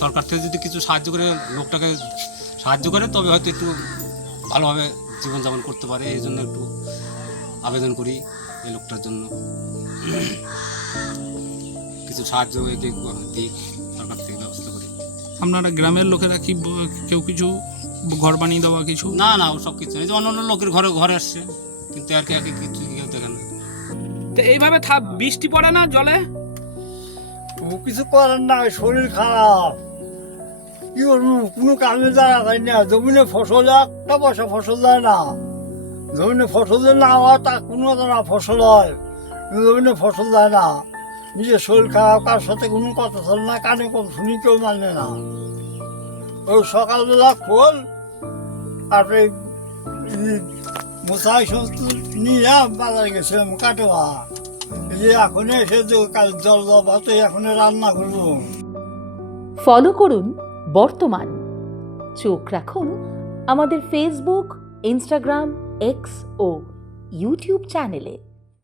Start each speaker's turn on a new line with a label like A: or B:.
A: সরকার থেকে যদি কিছু সাহায্য করে লোকটাকে সাহায্য করে তবে হয়তো একটু ভালোভাবে জীবনযাপন করতে পারে। এই জন্য একটু আবেদন করি এই লোকটার জন্য। কিছু সাহায্য একে দিক সরকার থেকে ব্যবস্থা করি।
B: আপনারা গ্রামের লোকেরা কি কেউ কিছু ঘর বানিয়ে দেওয়া কিছু?
A: না না ও সব কিছু এই যে অন্য অন্য লোকের ঘরে ঘরে আসছে। কিন্তু আর কি আর কি কিছু কেউ দেখে না।
B: তো এইভাবে বৃষ্টি পড়ে না জলে?
C: কিছু করেন না শরীর খারাপ। কি করব কোনো কামে যায় যায় না, জমিনে ফসল একটা পয়সা ফসল যায় না। জমিনে ফসল না হয়, তা কোনো না ফসল হয়। জমিনে ফসল যায় না। নিজের শরীর খারাপ কার সাথে কোনো কথা চলে না, কানে কম শুনি কেউ মানে না। ওই সকালবেলা খোল, তারপরে মশাই সমস্ত নিয়ে বাজারে গেছিলাম কাটোয়া। এখন এসে
D: ফলো করুন বর্তমান। চোখ রাখুন আমাদের ফেসবুক ইনস্টাগ্রাম এক্স ও ইউটিউব চ্যানেলে